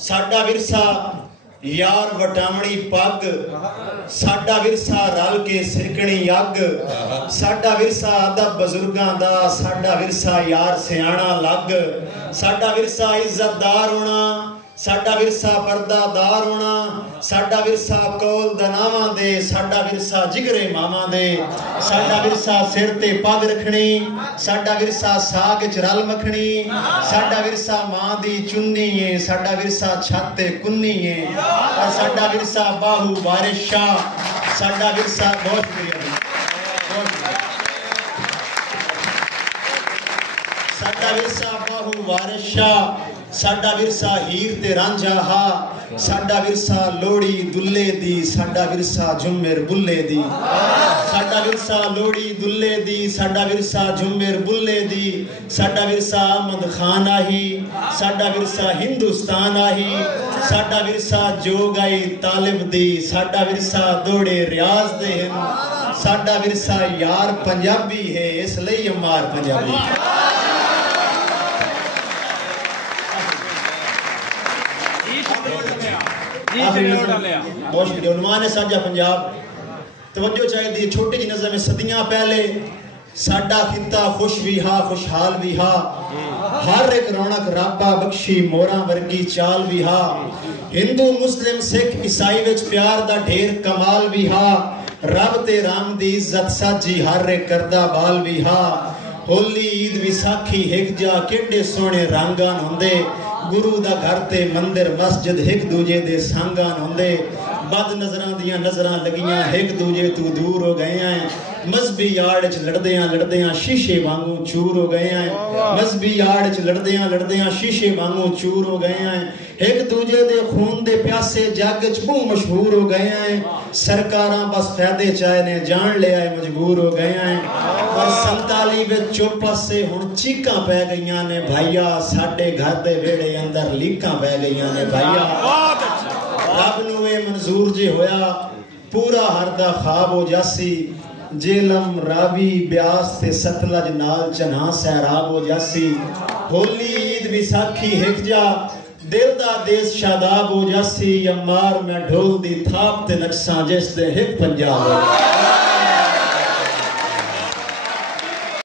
साडा विरसा यार वटावणी पग, साडा विरसा रल के सिरकणी अग, साडा विरसा अदब बजुर्गां दा, साडा विरसा यार सियाणा लग, साडा विरसा इज्जतदार होना, साडा विरसा पर्दादार होना, साडा विरसा कौल दनावां दे, साडा विरसा जिगरे मावां दे, साडा विरसा सिर ते पग रखनी, साडा विरसा साग च रल मखनी, साडा विरसा मां दी चुन्नी है, साडा विरसा छत ते कुन्नी है, और साडा विरसा बाहू वारिस शाह, साडा विरसा बहुत शुक्रिया, साडा विरसा बाहू वारिस शाह, साडा विरसा हीर ते रांझा हा, साडा विरसा लोड़ी दुल्ले दी, साडा विरसा झुम्मेर बुल्ले दी, साडा विरसा लोड़ी दुल्ले दी, साडा विरसा झुम्मेर बुल्ले दी, साडा विरसा अहमद खान आही, साडा विरसा हिंदुस्तान आही, साडा विरसा जोग आई तालिब दी, साडा विरसा दौड़े रियाज दे, साडा विरसा यार पंजाबी है इसलिए अमार पंजाबी। साजा पंजाब तवज्जो चाहिए। छोटी जी नज़र में सदियां पहले साडा खिता खुश भी हा खुशहाल भी हा, हर एक रौनक राबा बख्शी मोरा वर्गी चाल भी हा, हिंदू मुस्लिम सिख ईसाई विच प्यार दा ढेर कमाल भी हा, रब ते राम दी इज्जत साजी हर एक करदा बाल भी हा, होली ईद विसाखी हिक जा केडे सोहणे रंगान हुंदे, गुरु दा घर ते मंदिर मस्जिद एक दूजे दे सांगान हुंदे, बद नजरां दियां नजरां लगियां एक दूजे तू दूर हो गए हैं, मजहबी याड़ च लड़दियां शीशे वांगू चूर हो गए हैं, मजहबी याड़ च लड़दियां शीशे वांगू चूर हो गए हैं, एक दूजे दे खून दे प्यासे जग च बहु मशहूर हो गए हैं, सरकारां बस फायदे चाहे ने जान ले आए मजबूर हो गए हैं, और 47 विच चुप से हुण चीकां पै गईयां ने भाईया, साडे घर दे वेड़े अंदर लीकां पै गईयां ने भाईया, रब नूं ए मंजूर जे होया पूरा हर दा ख्वाब हो जासी, जेलम रावी ब्यास ते सतलज नाल चन्हा सैराब हो जासी, होली ईद विसाखी हिक जा दिल दा देश शादाब हो जासी, अमार मैं ढोल दी थाप ते नक्सा जिस दे हिक पंजाब।